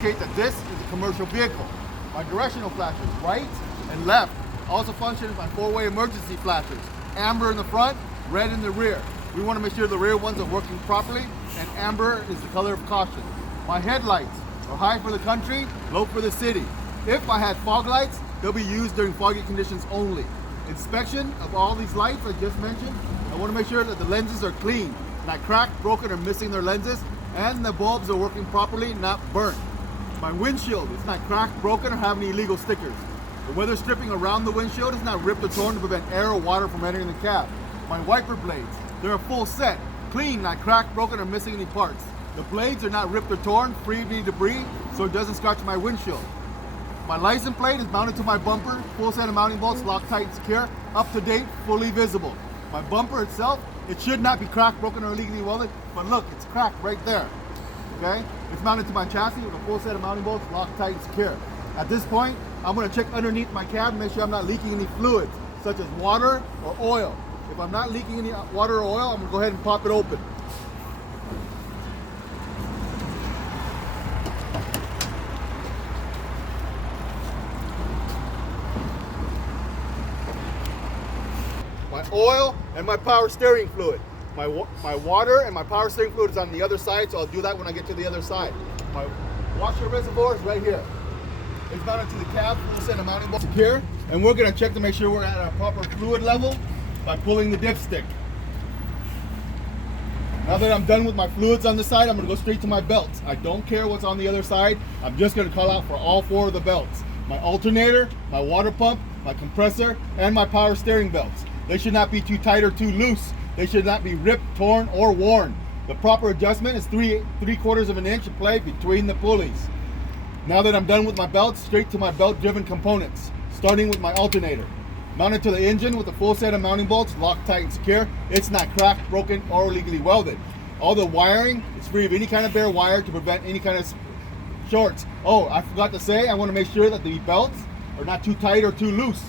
indicate that this is a commercial vehicle. My directional flashes, right and left, also function as my four-way emergency flashers. Amber in the front, red in the rear. We want to make sure the rear ones are working properly, and amber is the color of caution. My headlights are high for the country, low for the city. If I had fog lights, they'll be used during foggy conditions only. Inspection of all these lights I just mentioned, I want to make sure that the lenses are clean, not cracked, broken, or missing their lenses, and the bulbs are working properly, not burnt. My windshield is not cracked, broken, or have any illegal stickers. The weather stripping around the windshield is not ripped or torn to prevent air or water from entering the cab. My wiper blades, they're a full set, clean, not cracked, broken, or missing any parts. The blades are not ripped or torn, free of any debris, so it doesn't scratch my windshield. My license plate is mounted to my bumper, full set of mounting bolts, locked tight and secure, up to date, fully visible. My bumper itself, it should not be cracked, broken, or illegally welded, but look, it's cracked right there. Okay? It's mounted to my chassis with a full set of mounting bolts, locked tight and secure. At this point, I'm going to check underneath my cab and make sure I'm not leaking any fluids, such as water or oil. If I'm not leaking any water or oil, I'm going to go ahead and pop it open. My oil and my power steering fluid. My water and my power steering fluid is on the other side, so I'll do that when I get to the other side. My washer reservoir is right here. It's mounted to the cab, full set of mounting bolts secure, and we're going to check to make sure we're at our proper fluid level by pulling the dipstick. Now that I'm done with my fluids on the side, I'm going to go straight to my belts. I don't care what's on the other side. I'm just going to call out for all four of the belts. My alternator, my water pump, my compressor, and my power steering belts. They should not be too tight or too loose. They should not be ripped, torn, or worn. The proper adjustment is 3/4 of an inch of play between the pulleys. Now that I'm done with my belts, straight to my belt-driven components, starting with my alternator. Mounted to the engine with a full set of mounting bolts, locked tight and secure. It's not cracked, broken, or illegally welded. All the wiring is free of any kind of bare wire to prevent any kind of shorts. Oh, I forgot to say, I want to make sure that the belts are not too tight or too loose.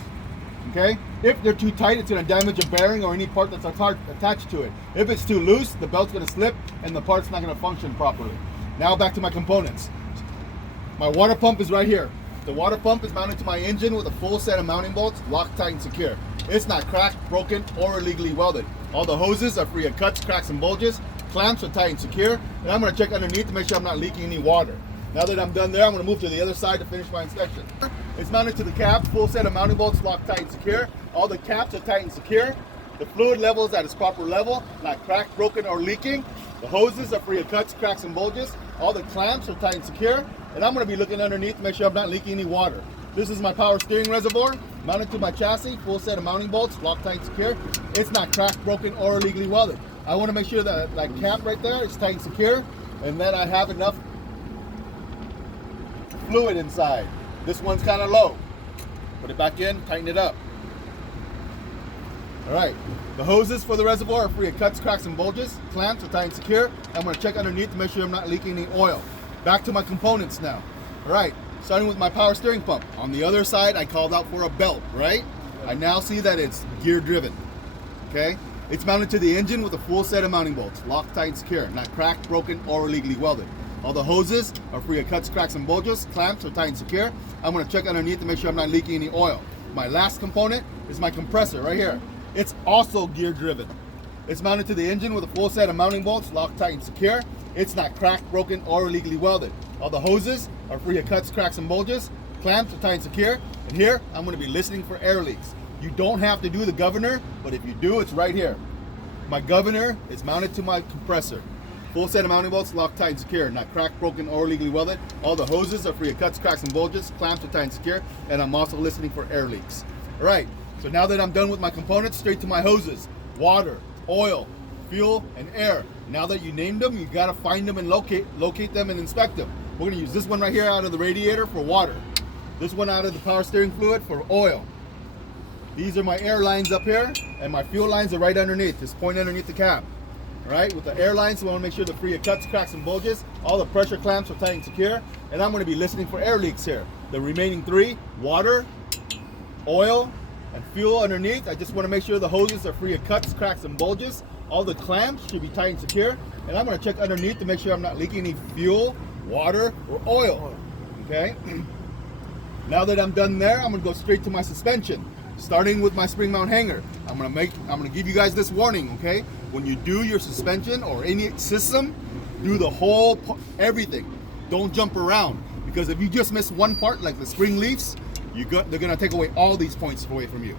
Okay? If they're too tight, it's going to damage a bearing or any part that's attached to it. If it's too loose, the belt's going to slip and the part's not going to function properly. Now back to my components. My water pump is right here. The water pump is mounted to my engine with a full set of mounting bolts, locked tight and secure. It's not cracked, broken, or illegally welded. All the hoses are free of cuts, cracks, and bulges. Clamps are tight and secure. And I'm going to check underneath to make sure I'm not leaking any water. Now that I'm done there, I'm going to move to the other side to finish my inspection. It's mounted to the cab, full set of mounting bolts, locked tight and secure. All the caps are tight and secure. The fluid level is at its proper level, not cracked, broken, or leaking. The hoses are free of cuts, cracks, and bulges. All the clamps are tight and secure. And I'm going to be looking underneath to make sure I'm not leaking any water. This is my power steering reservoir, mounted to my chassis, full set of mounting bolts, locked tight and secure. It's not cracked, broken, or illegally welded. I want to make sure that that cap right there is tight and secure, and that I have enough fluid inside. This one's kind of low. Put it back in, tighten it up. All right, the hoses for the reservoir are free of cuts, cracks, and bulges. Clamps are tight and secure. I'm going to check underneath to make sure I'm not leaking any oil. Back to my components now. All right, starting with my power steering pump. On the other side, I called out for a belt, right? I now see that it's gear driven, okay? It's mounted to the engine with a full set of mounting bolts, locked tight and secure, not cracked, broken, or illegally welded. All the hoses are free of cuts, cracks, and bulges. Clamps are tight and secure. I'm going to check underneath to make sure I'm not leaking any oil. My last component is my compressor right here. It's also gear driven. It's mounted to the engine with a full set of mounting bolts, locked tight and secure. It's not cracked, broken, or illegally welded. All the hoses are free of cuts, cracks, and bulges. Clamps are tight and secure. And here, I'm going to be listening for air leaks. You don't have to do the governor, but if you do, it's right here. My governor is mounted to my compressor. Full set of mounting bolts, locked tight and secure. Not cracked, broken, or illegally welded. All the hoses are free of cuts, cracks, and bulges. Clamps are tight and secure. And I'm also listening for air leaks. All right, so now that I'm done with my components, straight to my hoses. Water, oil, fuel, and air. Now that you named them, you gotta find them and locate them and inspect them. We're gonna use this one right here out of the radiator for water. This one out of the power steering fluid for oil. These are my air lines up here, and my fuel lines are right underneath, just point underneath the cab. All right, with the air lines, we wanna make sure they're free of cuts, cracks, and bulges. All the pressure clamps are tight and secure, and I'm gonna be listening for air leaks here. The remaining three, water, oil, and fuel underneath. I just wanna make sure the hoses are free of cuts, cracks, and bulges. All the clamps should be tight and secure. And I'm going to check underneath to make sure I'm not leaking any fuel, water, or oil. Okay. Now that I'm done there, I'm gonna go straight to my suspension, starting with my spring mount hanger. I'm gonna give you guys this warning, okay? When you do your suspension or any system, do the whole everything. Don't jump around, because if you just miss one part, like the spring leaves, they're gonna take away all these points away from you.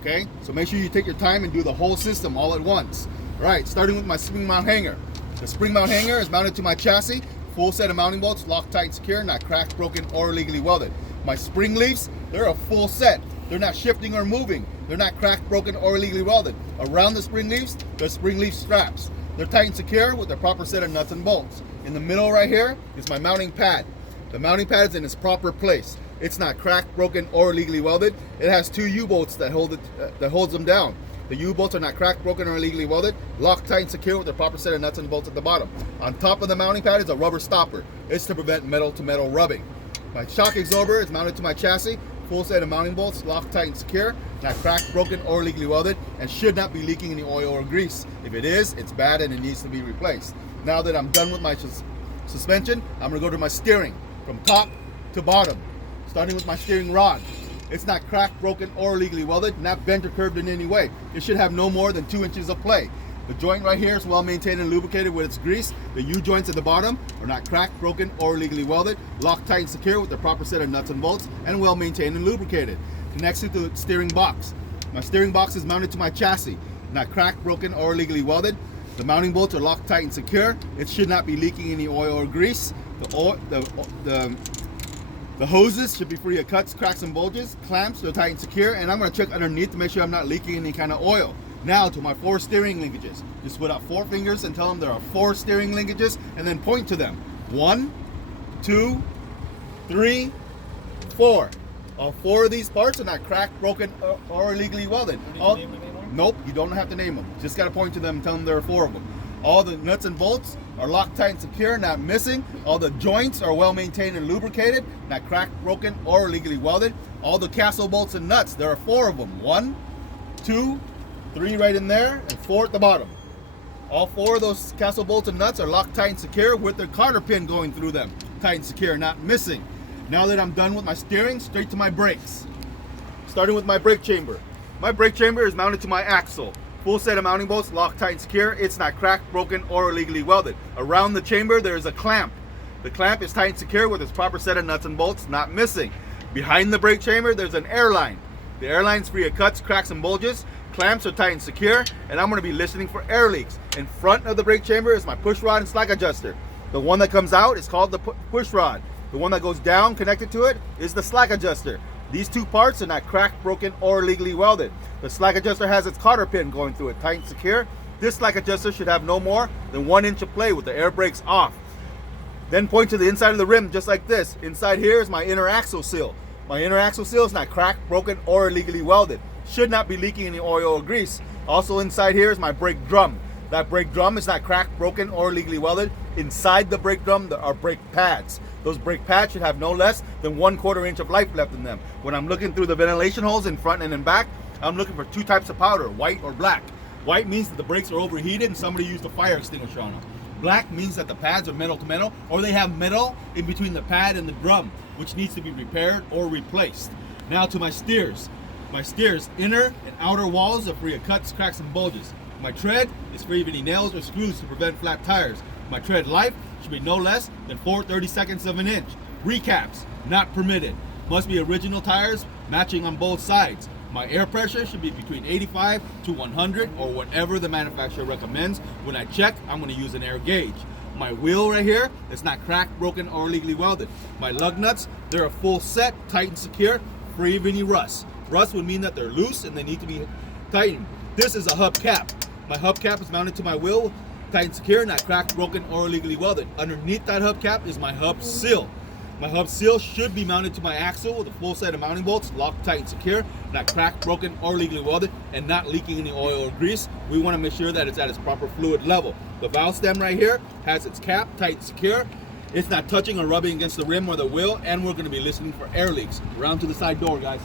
Okay, so make sure you take your time and do the whole system all at once. All right, starting with my spring mount hanger. The spring mount hanger is mounted to my chassis. Full set of mounting bolts, locked tight and secure, not cracked, broken, or illegally welded. My spring leaves, they're a full set. They're not shifting or moving. They're not cracked, broken, or illegally welded. Around the spring leaves, they're spring leaf straps. They're tight and secure with their proper set of nuts and bolts. In the middle right here is my mounting pad. The mounting pad is in its proper place. It's not cracked, broken, or illegally welded. It has two U-bolts that holds them down. The U-bolts are not cracked, broken, or illegally welded. Locked tight and secure with the proper set of nuts and bolts at the bottom. On top of the mounting pad is a rubber stopper. It's to prevent metal-to-metal rubbing. My shock absorber is mounted to my chassis. Full set of mounting bolts, locked tight and secure, not cracked, broken, or illegally welded, and should not be leaking any oil or grease. If it is, it's bad and it needs to be replaced. Now that I'm done with my suspension, I'm gonna go to my steering from top to bottom, starting with my steering rod. It's not cracked, broken, or illegally welded, not bent or curved in any way. It should have no more than 2 inches of play. The joint right here is well maintained and lubricated with its grease. The U-joints at the bottom are not cracked, broken, or illegally welded, locked tight and secure with the proper set of nuts and bolts, and well maintained and lubricated. Connects it to the steering box. My steering box is mounted to my chassis, not cracked, broken, or illegally welded. The mounting bolts are locked tight and secure. It should not be leaking any oil or grease. The hoses should be free of cuts, cracks, and bulges. Clamps are tight and secure, and I'm going to check underneath to make sure I'm not leaking any kind of oil. Now to my 4 steering linkages. Just put out 4 fingers and tell them there are 4 steering linkages, and then point to them. 1, 2, 3, 4. All 4 of these parts are not cracked, broken, or illegally welded. Nope, you don't have to name them. Just got to point to them and tell them there are 4 of them. All the nuts and bolts are locked tight and secure, not missing. All the joints are well maintained and lubricated, not cracked, broken, or illegally welded. All the castle bolts and nuts, there are 4 of them. 1, 2, 3 right in there, and 4 at the bottom. All 4 of those castle bolts and nuts are locked tight and secure with their cotter pin going through them. Tight and secure, not missing. Now that I'm done with my steering, straight to my brakes. Starting with my brake chamber. My brake chamber is mounted to my axle. Full set of mounting bolts, locked tight and secure. It's not cracked, broken, or illegally welded. Around the chamber, there is a clamp. The clamp is tight and secure with its proper set of nuts and bolts, not missing. Behind the brake chamber, there's an air line. The air line's free of cuts, cracks, and bulges. Clamps are tight and secure, and I'm going to be listening for air leaks. In front of the brake chamber is my push rod and slack adjuster. The one that comes out is called the push rod. The one that goes down connected to it is the slack adjuster. These 2 parts are not cracked, broken, or illegally welded. The slack adjuster has its cotter pin going through it, tight and secure. This slack adjuster should have no more than 1 inch of play with the air brakes off. Then point to the inside of the rim just like this. Inside here is my inner axle seal. My inner axle seal is not cracked, broken, or illegally welded. Should not be leaking any oil or grease. Also inside here is my brake drum. That brake drum is not cracked, broken, or illegally welded. Inside the brake drum there are brake pads. Those brake pads should have no less than 1/4 inch of life left in them. When I'm looking through the ventilation holes in front and in back, I'm looking for 2 types of powder, white or black. White means that the brakes are overheated and somebody used a fire extinguisher on them. Black means that the pads are metal to metal, or they have metal in between the pad and the drum, which needs to be repaired or replaced. Now to my steers. My steers' inner and outer walls are free of cuts, cracks, and bulges. My tread is free of any nails or screws to prevent flat tires. My tread life should be no less than 4/32 of an inch. Recaps, not permitted. Must be original tires matching on both sides. My air pressure should be between 85 to 100 or whatever the manufacturer recommends. When I check, I'm going to use an air gauge. My wheel right here is not cracked, broken, or illegally welded. My lug nuts, they're a full set, tight and secure, free of any rust. Rust would mean that they're loose and they need to be tightened. This is a hub cap. My hub cap is mounted to my wheel, tight and secure, not cracked, broken, or illegally welded. Underneath that hub cap is my hub seal. My hub seal should be mounted to my axle with a full set of mounting bolts, locked tight and secure, not cracked, broken, or illegally welded, and not leaking any oil or grease. We want to make sure that it's at its proper fluid level. The valve stem right here has its cap tight and secure. It's not touching or rubbing against the rim or the wheel, and we're going to be listening for air leaks. Around to the side door, guys.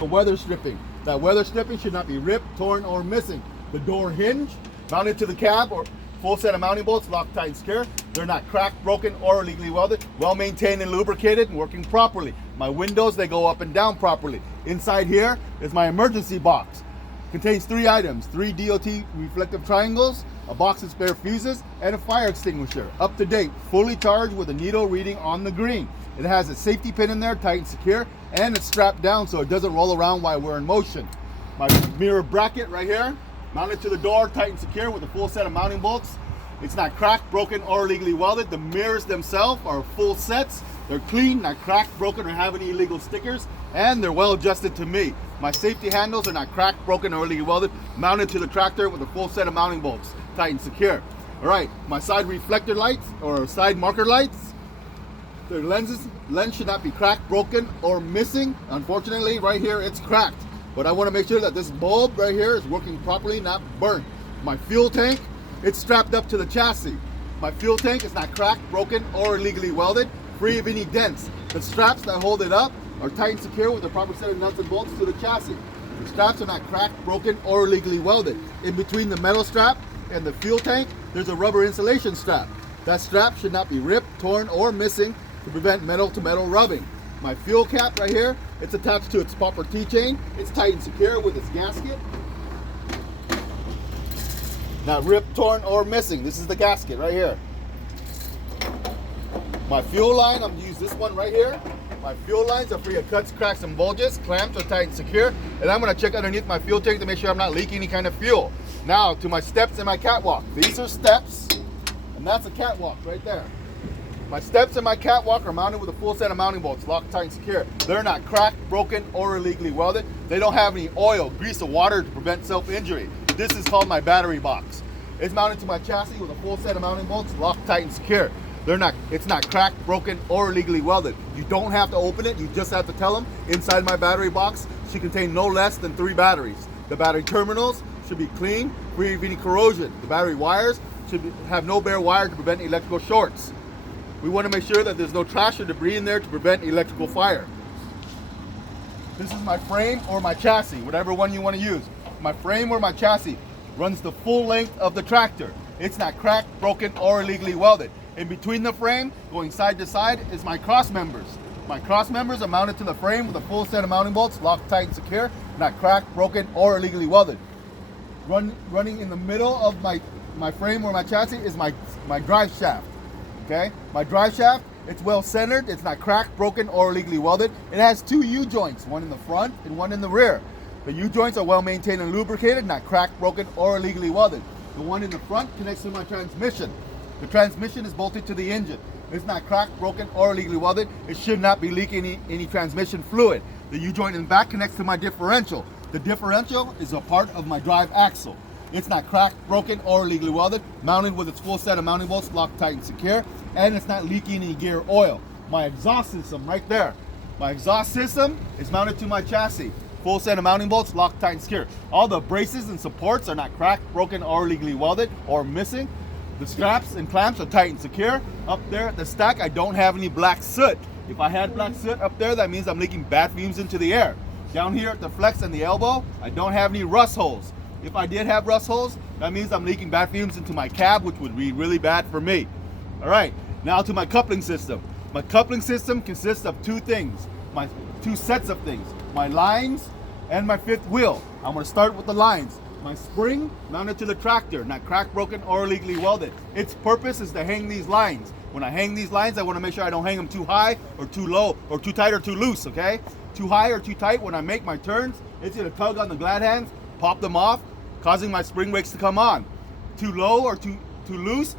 The weather stripping. That weather stripping should not be ripped, torn, or missing. The door hinge mounted to the cab or full set of mounting bolts, locked, tight, and secure. They're not cracked, broken, or illegally welded. Well maintained and lubricated and working properly. My windows, they go up and down properly. Inside here is my emergency box. Contains 3 items, 3 DOT reflective triangles, a box of spare fuses, and a fire extinguisher. Up to date, fully charged with a needle reading on the green. It has a safety pin in there, tight and secure, and it's strapped down so it doesn't roll around while we're in motion. My mirror bracket right here, mounted to the door, tight and secure with a full set of mounting bolts. It's not cracked, broken, or illegally welded. The mirrors themselves are full sets. They're clean, not cracked, broken, or have any illegal stickers, and they're well adjusted to me. My safety handles are not cracked, broken, or illegally welded, mounted to the tractor with a full set of mounting bolts, tight and secure. All right, my side reflector lights or side marker lights, the lens should not be cracked, broken, or missing. Unfortunately, right here, it's cracked. But I want to make sure that this bulb right here is working properly, not burnt. My fuel tank, it's strapped up to the chassis. My fuel tank is not cracked, broken, or illegally welded, free of any dents. The straps that hold it up are tight and secure with the proper set of nuts and bolts to the chassis. The straps are not cracked, broken, or illegally welded. In between the metal strap and the fuel tank, there's a rubber insulation strap. That strap should not be ripped, torn, or missing to prevent metal to metal rubbing. My fuel cap right here, it's attached to its proper T-chain. It's tight and secure with its gasket. Not ripped, torn, or missing. This is the gasket right here. My fuel line, I'm gonna use this one right here. My fuel lines are free of cuts, cracks, and bulges. Clamps are tight and secure. And I'm gonna check underneath my fuel tank to make sure I'm not leaking any kind of fuel. Now to my steps and my catwalk. These are steps, and that's a catwalk right there. My steps and my catwalk are mounted with a full set of mounting bolts, locked, tight, and secure. They're not cracked, broken, or illegally welded. They don't have any oil, grease, or water to prevent self-injury. This is called my battery box. It's mounted to my chassis with a full set of mounting bolts, locked, tight, and secure. It's not cracked, broken, or illegally welded. You don't have to open it, you just have to tell them inside my battery box should contain no less than 3 batteries. The battery terminals should be clean, free of any corrosion. The battery wires should have no bare wire to prevent electrical shorts. We want to make sure that there's no trash or debris in there to prevent electrical fire. This is my frame or my chassis, whatever one you want to use. My frame or my chassis runs the full length of the tractor. It's not cracked, broken, or illegally welded. In between the frame, going side to side, is my cross members. My cross members are mounted to the frame with a full set of mounting bolts, locked, tight, and secure, not cracked, broken, or illegally welded. Running in the middle of my frame or my chassis is my drive shaft. Okay, my drive shaft, it's well centered, it's not cracked, broken, or illegally welded. It has 2 U-joints, one in the front and one in the rear. The U-joints are well maintained and lubricated, not cracked, broken, or illegally welded. The one in the front connects to my transmission. The transmission is bolted to the engine. It's not cracked, broken, or illegally welded. It should not be leaking any transmission fluid. The U-joint in the back connects to my differential. The differential is a part of my drive axle. It's not cracked, broken, or illegally welded, mounted with its full set of mounting bolts, locked, tight, and secure, and it's not leaking any gear oil. My exhaust system right there. My exhaust system is mounted to my chassis. Full set of mounting bolts, locked, tight, and secure. All the braces and supports are not cracked, broken, or illegally welded, or missing. The straps and clamps are tight and secure. Up there at the stack, I don't have any black soot. If I had black soot up there, that means I'm leaking bad fumes into the air. Down here at the flex and the elbow, I don't have any rust holes. If I did have rust holes, that means I'm leaking bad fumes into my cab, which would be really bad for me. All right, now to my coupling system. My coupling system consists of 2 things, 2 sets of things, my lines and my 5th wheel. I'm gonna start with the lines. My spring mounted to the tractor, not cracked, broken, or illegally welded. Its purpose is to hang these lines. When I hang these lines, I wanna make sure I don't hang them too high or too low or too tight or too loose, okay? Too high or too tight, when I make my turns, it's gonna tug on the glad hands, pop them off, causing my spring brakes to come on. Too low or too loose,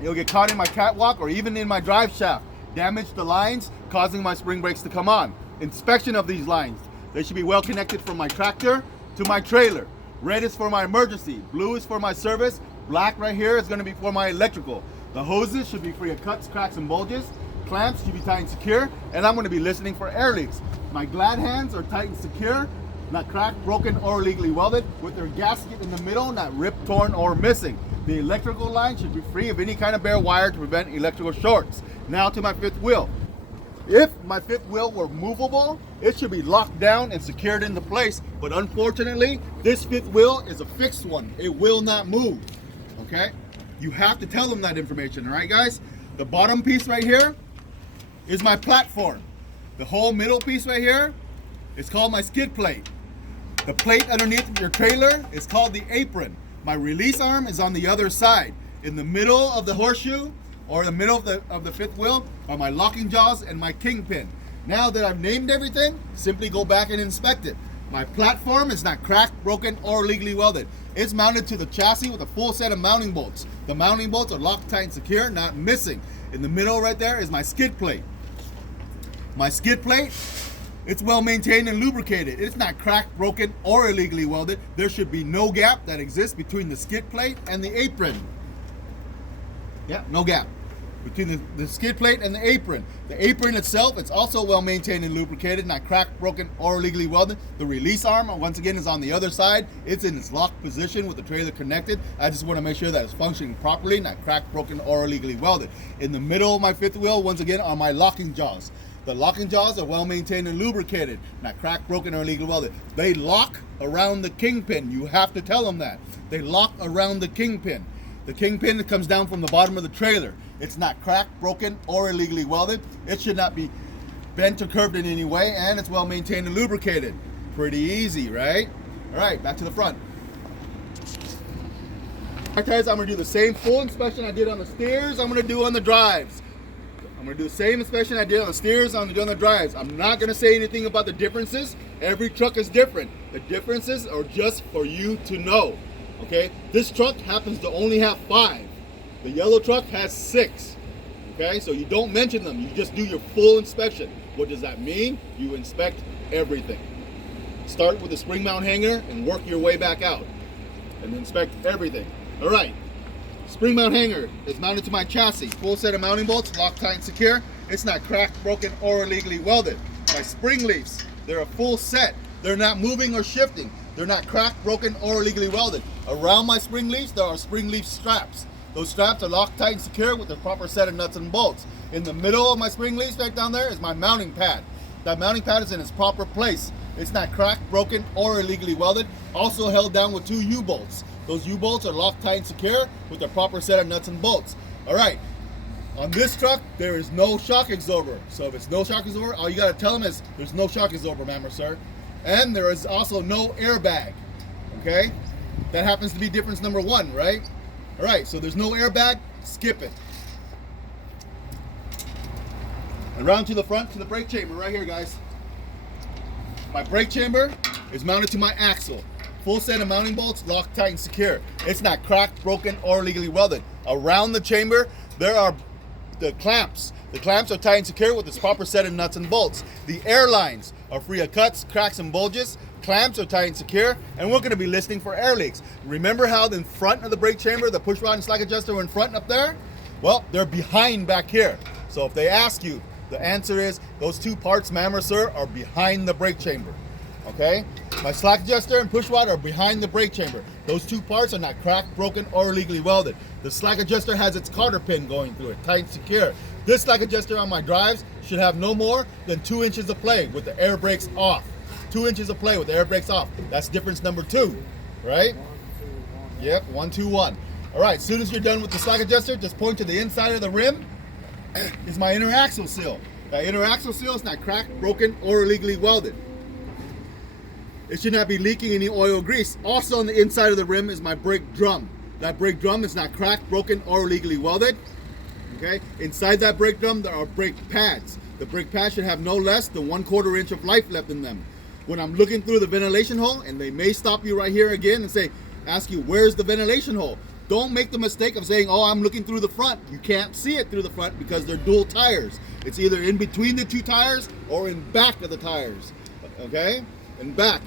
it'll get caught in my catwalk or even in my drive shaft, damage the lines, causing my spring brakes to come on. Inspection of these lines. They should be well connected from my tractor to my trailer. Red is for my emergency, blue is for my service, black right here is gonna be for my electrical. The hoses should be free of cuts, cracks, and bulges. Clamps should be tight and secure, and I'm gonna be listening for air leaks. My glad hands are tight and secure, not cracked, broken, or illegally welded, with their gasket in the middle, not ripped, torn, or missing. The electrical line should be free of any kind of bare wire to prevent electrical shorts. Now to my 5th wheel. If my 5th wheel were movable, it should be locked down and secured into place, but unfortunately, this 5th wheel is a fixed one. It will not move, okay? You have to tell them that information, all right, guys? The bottom piece right here is my platform. The whole middle piece right here is called my skid plate. The plate underneath your trailer is called the apron. My release arm is on the other side. In the middle of the horseshoe, or the middle of the fifth wheel, are my locking jaws and my kingpin. Now that I've named everything, simply go back and inspect it. My platform is not cracked, broken, or illegally welded. It's mounted to the chassis with a full set of mounting bolts. The mounting bolts are locked, tight, and secure, not missing. In the middle right there is my skid plate. My skid plate, it's well maintained and lubricated. It's not cracked, broken, or illegally welded. There should be no gap that exists between the skid plate and the apron. Yeah, no gap between the skid plate and the apron. The apron itself, it's also well maintained and lubricated, not cracked, broken, or illegally welded. The release arm, once again, is on the other side. It's in its locked position with the trailer connected. I just want to make sure that it's functioning properly, not cracked, broken, or illegally welded. In the middle of my fifth wheel, once again, are my locking jaws. The locking jaws are well maintained and lubricated, not cracked, broken, or illegally welded. They lock around the kingpin. You have to tell them that. They lock around the kingpin. The kingpin comes down from the bottom of the trailer. It's not cracked, broken, or illegally welded. It should not be bent or curved in any way, and it's well maintained and lubricated. Pretty easy, right? All right, back to the front. All right, guys, I'm gonna do the same full inspection I did on the steers, I'm gonna do on the drives. I'm gonna do the same inspection I did on the steers, I'm gonna do on the drives. I'm not gonna say anything about the differences. Every truck is different. The differences are just for you to know. Okay, this truck happens to only have 5. The yellow truck has 6. Okay, so you don't mention them, you just do your full inspection. What does that mean? You inspect everything. Start with the spring mount hanger and work your way back out and inspect everything. All right, spring mount hanger is mounted to my chassis. Full set of mounting bolts, locked, tight, and secure. It's not cracked, broken, or illegally welded. My spring leaves, they're a full set. They're not moving or shifting. They're not cracked, broken, or illegally welded. Around my spring leaves, there are spring leaf straps. Those straps are locked, tight, and secure with the proper set of nuts and bolts. In the middle of my spring leaves right down there is my mounting pad. That mounting pad is in its proper place. It's not cracked, broken, or illegally welded. Also held down with 2 U-bolts. Those U-bolts are locked, tight, and secure with the proper set of nuts and bolts. All right, on this truck, there is no shock absorber. So if it's no shock absorber, all you gotta tell them is there's no shock absorber, ma'am or sir. And there is also no airbag, okay? That happens to be difference number 1, right? All right, so there's no airbag, skip it. Around to the front, to the brake chamber right here, guys. My brake chamber is mounted to my axle. Full set of mounting bolts, locked, tight, and secure. It's not cracked, broken, or illegally welded. Around the chamber, there are the clamps. The clamps are tight and secure with its proper set of nuts and bolts. The air lines are free of cuts, cracks, and bulges. Clamps are tight and secure, and we're gonna be listening for air leaks. Remember how in front of the brake chamber, the push rod and slack adjuster were in front up there? Well, they're behind back here. So if they ask you, the answer is those 2 parts, ma'am or sir, are behind the brake chamber. Okay? My slack adjuster and push rod are behind the brake chamber. Those 2 parts are not cracked, broken, or illegally welded. The slack adjuster has its cotter pin going through it, tight and secure. This slack adjuster on my drives should have no more than 2 inches of play with the air brakes off. 2 inches of play with the air brakes off. That's difference number 2, right? Yep, 1, 2, 1. All right, as soon as you're done with the slack adjuster, just point to the inside of the rim. Is my inner axle seal. That inner axle seal is not cracked, broken, or illegally welded. It should not be leaking any oil or grease. Also on the inside of the rim is my brake drum. That brake drum is not cracked, broken, or illegally welded. Okay, inside that brake drum there are brake pads. The brake pads should have no less than 1/4 inch of life left in them. When I'm looking through the ventilation hole, and they may stop you right here again and ask you, where's the ventilation hole? Don't make the mistake of saying, oh, I'm looking through the front. You can't see it through the front because they're dual tires. It's either in between the 2 tires or in back of the tires, okay? In back.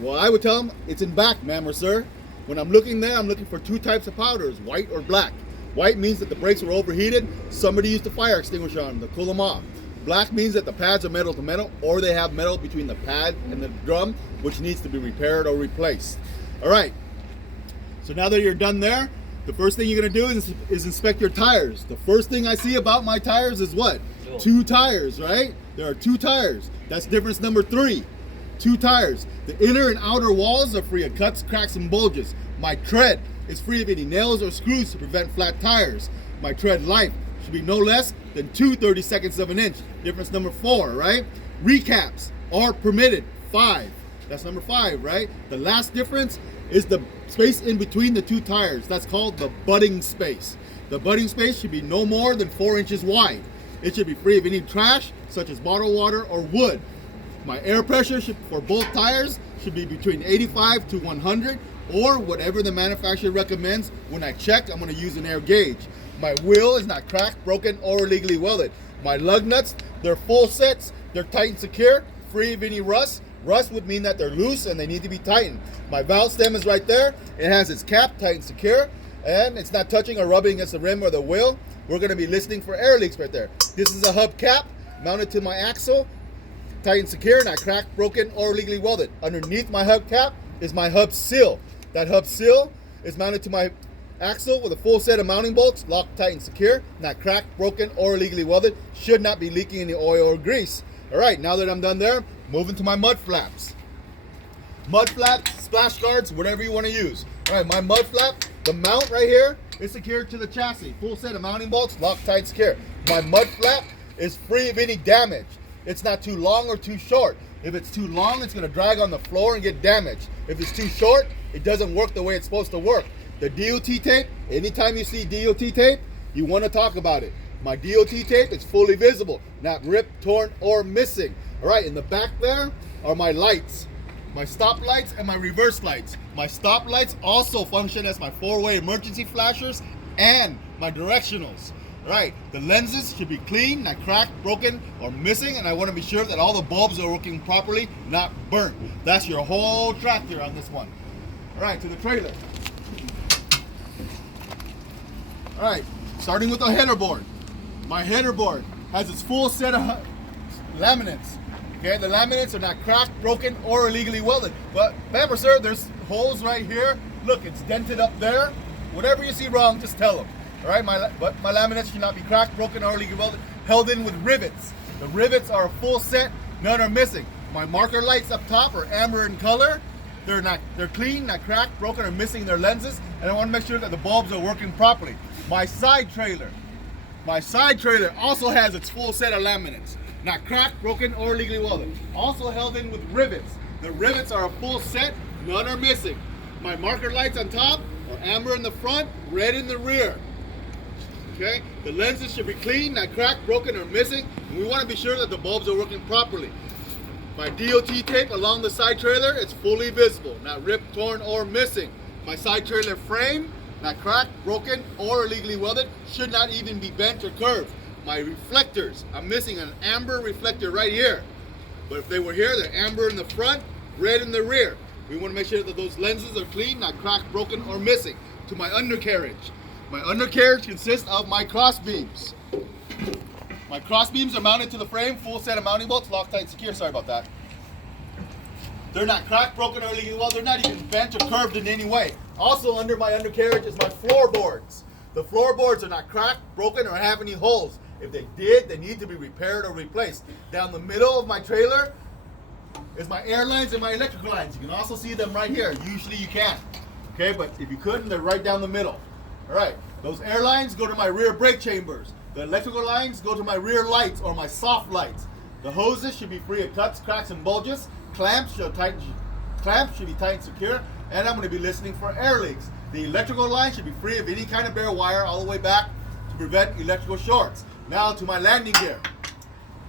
Well, I would tell them it's in back, ma'am or sir. When I'm looking there, I'm looking for 2 types of powders, white or black. White means that the brakes were overheated. Somebody used a fire extinguisher on them to cool them off. Black means that the pads are metal to metal, or they have metal between the pad and the drum, which needs to be repaired or replaced. All right, so now that you're done there, the first thing you're gonna do is inspect your tires. The first thing I see about my tires is what? 2 tires, right? There are 2 tires. That's difference number 3. 2 tires. The inner and outer walls are free of cuts, cracks, and bulges. My tread is free of any nails or screws to prevent flat tires. My tread life should be no less than 2 30-seconds of an inch. Difference number 4, right? Recaps are permitted, 5. That's number 5, right? The last difference is the space in between the two tires. That's called the butting space. The butting space should be no more than 4 inches wide. It should be free of any trash, such as bottled water or wood. My air pressure for both tires should be between 85 to 100, or whatever the manufacturer recommends. When I check, I'm going to use an air gauge. My wheel is not cracked, broken, or illegally welded. My lug nuts, they're full sets, they're tight and secure, free of any rust. Rust would mean that they're loose and they need to be tightened. My valve stem is right there. It has its cap tight and secure, and it's not touching or rubbing against the rim or the wheel. We're going to be listening for air leaks right there. This is a hub cap mounted to my axle, tight and secure, not cracked, broken, or illegally welded. Underneath my hub cap is my hub seal. That hub seal is mounted to my axle with a full set of mounting bolts, locked tight and secure, not cracked, broken, or illegally welded. Should not be leaking any oil or grease. All right, now that I'm done there, moving to my mud flaps. Mud flaps, splash guards, whatever you want to use. All right, my mud flap, the mount right here is secured to the chassis. Full set of mounting bolts, locked tight, secure. My mud flap is free of any damage. It's not too long or too short. If it's too long, it's going to drag on the floor and get damaged. If it's too short, it doesn't work the way it's supposed to work. The DOT tape, anytime you see DOT tape, you want to talk about it. My DOT tape is fully visible, not ripped, torn, or missing. All right, in the back there are my lights, my stop lights and my reverse lights. My stop lights also function as my 4-way emergency flashers and my directionals. All right, the lenses should be clean, not cracked, broken, or missing, and I want to be sure that all the bulbs are working properly, not burnt. That's your whole tractor on this one. All right, to the trailer. All right, starting with the header board. My header board has its full set of laminates. Okay, the laminates are not cracked, broken, or illegally welded. But, Pamper, sir, there's holes right here. Look, it's dented up there. Whatever you see wrong, just tell them. All right, but my laminates should not be cracked, broken, or illegally welded. Held in with rivets. The rivets are a full set, none are missing. My marker lights up top are amber in color. They're clean, not cracked, broken, or missing their lenses. And I want to make sure that the bulbs are working properly. My side trailer also has its full set of laminates. Not cracked, broken, or illegally welded. Also held in with rivets. The rivets are a full set, none are missing. My marker lights on top are amber in the front, red in the rear. Okay, the lenses should be clean, not cracked, broken, or missing. And we want to be sure that the bulbs are working properly. My DOT tape along the side trailer is fully visible, not ripped, torn, or missing. My side trailer frame, not cracked, broken, or illegally welded, should not even be bent or curved. My reflectors, I'm missing an amber reflector right here. But if they were here, they're amber in the front, red in the rear. We want to make sure that those lenses are clean, not cracked, broken, or missing. To my undercarriage. My undercarriage consists of my cross beams. My cross beams are mounted to the frame, full set of mounting bolts, locked tight, secure. Sorry about that. They're not cracked, broken, or illegally welded. They're not even bent or curved in any way. Also under my undercarriage is my floorboards. The floorboards are not cracked, broken, or have any holes. If they did, they need to be repaired or replaced. Down the middle of my trailer is my air lines and my electrical lines. You can also see them right here. Usually you can't. Okay, but if you couldn't, they're right down the middle. All right, those air lines go to my rear brake chambers. The electrical lines go to my rear lights or my soft lights. The hoses should be free of cuts, cracks, and bulges. Clamps should be tight and secure. And I'm going to be listening for air leaks. The electrical line should be free of any kind of bare wire all the way back to prevent electrical shorts. Now to my landing gear.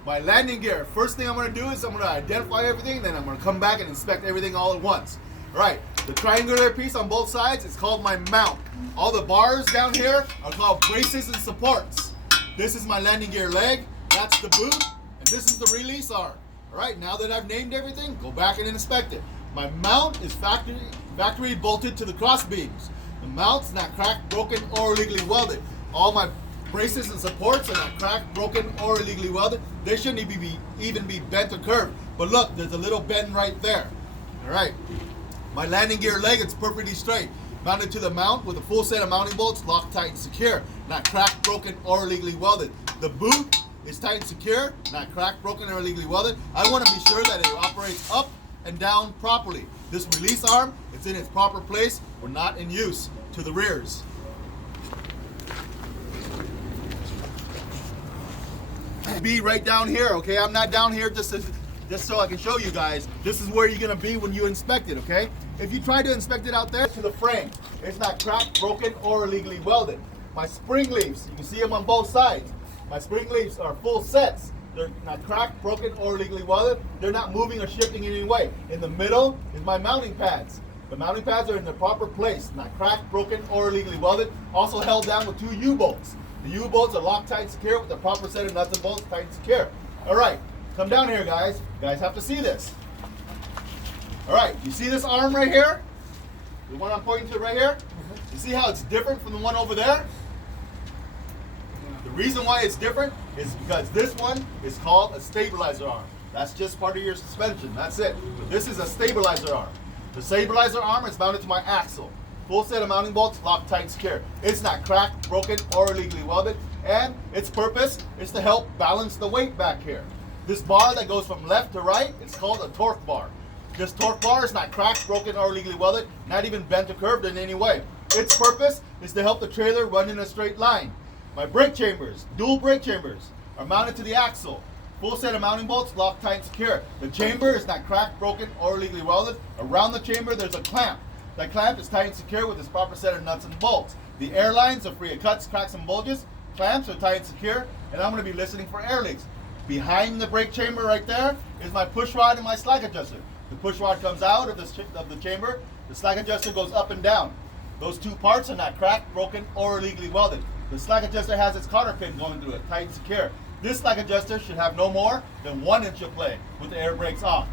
My landing gear, first thing I'm going to do is I'm going to identify everything, then I'm going to come back and inspect everything all at once. All right, the triangular piece on both sides is called my mount. All the bars down here are called braces and supports. This is my landing gear leg, that's the boot, and this is the release arm. All right, now that I've named everything, go back and inspect it. My mount is factory bolted to the cross beams. The mount's not cracked, broken, or illegally welded. All my braces and supports are not cracked, broken, or illegally welded. They shouldn't even be bent or curved. But look, there's a little bend right there. All right. My landing gear leg is perfectly straight, mounted to the mount with a full set of mounting bolts, locked tight and secure, not cracked, broken, or illegally welded. The boot is tight and secure, not cracked, broken, or illegally welded. I want to be sure that it operates up and down properly. This release arm, it's in its proper place or not in use. to the rears. Be right down here, okay? I'm not down here just so I can show you guys. This is where you're gonna be when you inspect it, okay? If you try to inspect it out there to the frame, it's not cracked, broken, or illegally welded. My spring leaves, you can see them on both sides. My spring leaves are full sets. They're not cracked, broken, or illegally welded. They're not moving or shifting in any way. In the middle is my mounting pads. The mounting pads are in the proper place, not cracked, broken, or illegally welded. Also held down with 2 U-bolts. The U-bolts are locked tight and secure with the proper set of nuts and bolts tight and secure. All right, come down here, guys. You guys have to see this. All right, you see this arm right here? The one I'm pointing to right here? You see how it's different from the one over there? The reason why it's different is because this one is called a stabilizer arm. That's just part of your suspension, that's it. But this is a stabilizer arm. The stabilizer arm is mounted to my axle. Full set of mounting bolts, locked tight and secure. It's not cracked, broken, or illegally welded, and its purpose is to help balance the weight back here. This bar that goes from left to right, it's called a torque bar. This torque bar is not cracked, broken, or illegally welded, not even bent or curved in any way. Its purpose is to help the trailer run in a straight line. My brake chambers, dual brake chambers, are mounted to the axle. Full set of mounting bolts, locked tight and secure. The chamber is not cracked, broken, or illegally welded. Around the chamber, there's a clamp. That clamp is tight and secure with its proper set of nuts and bolts. The air lines are free of cuts, cracks, and bulges. Clamps are tight and secure, and I'm going to be listening for air leaks. Behind the brake chamber right there is my push rod and my slack adjuster. The push rod comes out of the chamber. The slack adjuster goes up and down. Those 2 parts are not cracked, broken, or illegally welded. The slack adjuster has its cotter pin going through it, tight and secure. This slack adjuster should have no more than 1 inch of play with the air brakes off.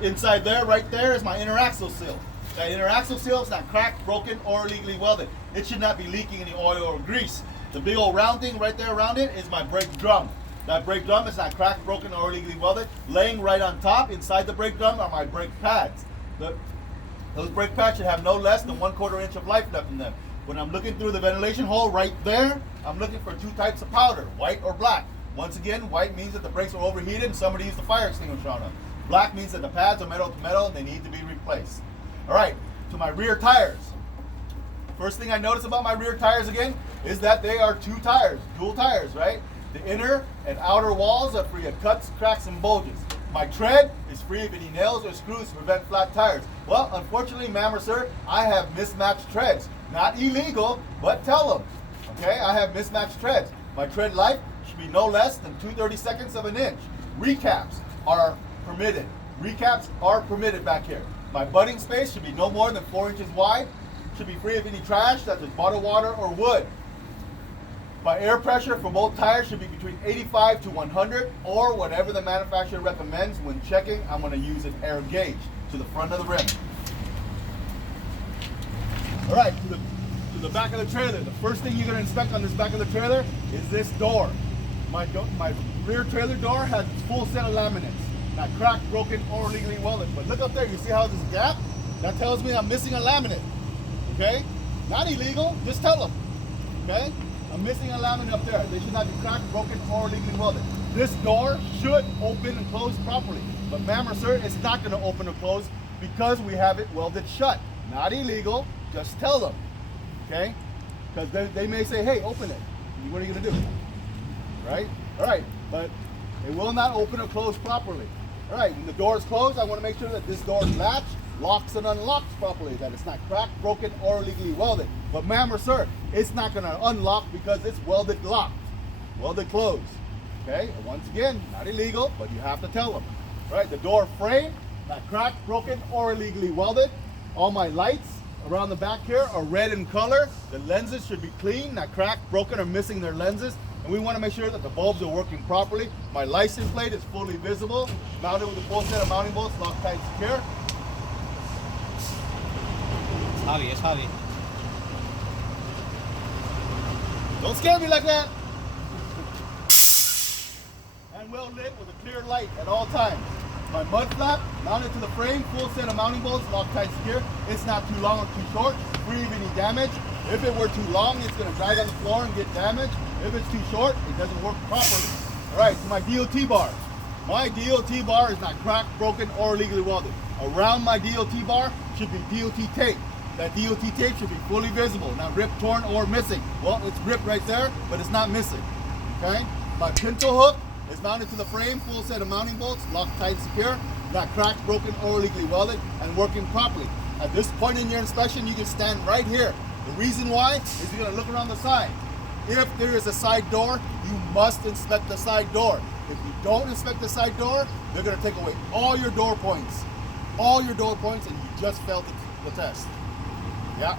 Inside there, right there, is my inner axle seal. That inner axle seal is not cracked, broken, or illegally welded. It should not be leaking any oil or grease. The big old round thing right there around it is my brake drum. That brake drum is not cracked, broken, or illegally welded. Laying right on top, inside the brake drum, are my brake pads. Those brake pads should have no less than 1/4 inch of life left in them. When I'm looking through the ventilation hole right there, I'm looking for 2 types of powder, white or black. Once again, white means that the brakes are overheated and somebody used the fire extinguisher on them. Black means that the pads are metal to metal and they need to be replaced. All right, to my rear tires. First thing I notice about my rear tires again is that they are 2 tires, dual tires, right? The inner and outer walls are free of cuts, cracks, and bulges. My tread is free of any nails or screws to prevent flat tires. Well, unfortunately, ma'am or sir, I have mismatched treads. Not illegal, but tell them. Okay, I have mismatched treads. My tread life should be no less than 2/32 of an inch. Recaps are permitted. Recaps are permitted back here. My butting space should be no more than 4 inches wide. Should be free of any trash such as bottled water or wood. My air pressure for both tires should be between 85 to 100 or whatever the manufacturer recommends. When checking, I'm going to use an air gauge to the front of the rim. All right, to the back of the trailer. The first thing you're going to inspect on this back of the trailer is this door. My rear trailer door has its full set of laminates. Not cracked, broken, or illegally welded. But look up there, you see how this gap? That tells me I'm missing a laminate. Okay? Not illegal, just tell them. Okay? I'm missing a laminate up there. They should not be cracked, broken, or illegally welded. This door should open and close properly. But ma'am or sir, it's not going to open or close because we have it welded shut. Not illegal, just tell them. Okay? Because they may say, hey, open it. What are you going to do? Right? All right, but it will not open or close properly. All right, when the door is closed, I want to make sure that this door is latched, locks and unlocks properly, that it's not cracked, broken, or illegally welded. But ma'am or sir, it's not going to unlock because it's welded locked, welded closed. Okay, and once again, not illegal, but you have to tell them. All right, the door frame, not cracked, broken, or illegally welded. All my lights around the back here are red in color. The lenses should be clean, not cracked, broken, or missing their lenses. And we want to make sure that the bulbs are working properly. My license plate is fully visible, mounted with a full set of mounting bolts, locked tight and secure. It's Javi. Don't scare me like that. And well lit with a clear light at all times. My mud flap mounted to the frame, full set of mounting bolts, locked tight and secure. It's not too long or too short, free of any damage. If it were too long, it's going to drag on the floor and get damaged. If it's too short, it doesn't work properly. All right, so my DOT bar. My DOT bar is not cracked, broken, or illegally welded. Around my DOT bar should be DOT tape. that DOT tape should be fully visible, not ripped, torn, or missing. Well, it's ripped right there, but it's not missing. Okay? My pinto hook is mounted to the frame, full set of mounting bolts, locked tight and secure, not cracked, broken, or illegally welded, and working properly. At this point in your inspection, you can stand right here. The reason why is you're gonna look around the side. If there is a side door, you must inspect the side door. If you don't inspect the side door, they're gonna take away all your door points. All your door points, and you just failed the test. Yeah,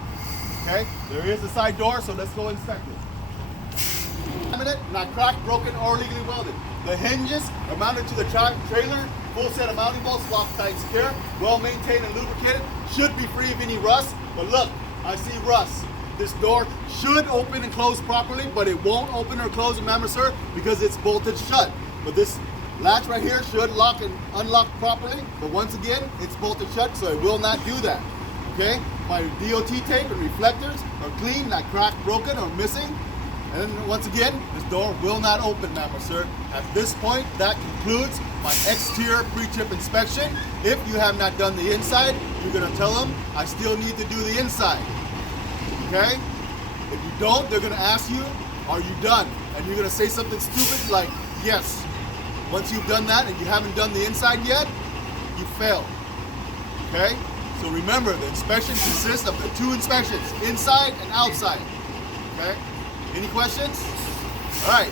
okay, there is a side door, so let's go inspect it. Not cracked, broken, or illegally welded. The hinges are mounted to the trailer, full set of mounting bolts, locked tight, secure, well maintained and lubricated, should be free of any rust, but look, I see rust. This door should open and close properly, but it won't open or close, ma'am or sir, because it's bolted shut. But this latch right here should lock and unlock properly, but once again, it's bolted shut, so it will not do that. Okay, my DOT tape and reflectors are clean, not cracked, broken, or missing. And once again, this door will not open, ma'am or sir. At this point, that concludes my exterior pre-trip inspection. If you have not done the inside, you're gonna tell them, I still need to do the inside. Okay? If you don't, they're gonna ask you, are you done? And you're gonna say something stupid like, yes. Once you've done that and you haven't done the inside yet, you failed. Okay? So remember, the inspection consists of the two inspections, inside and outside. Okay? Any questions? All right.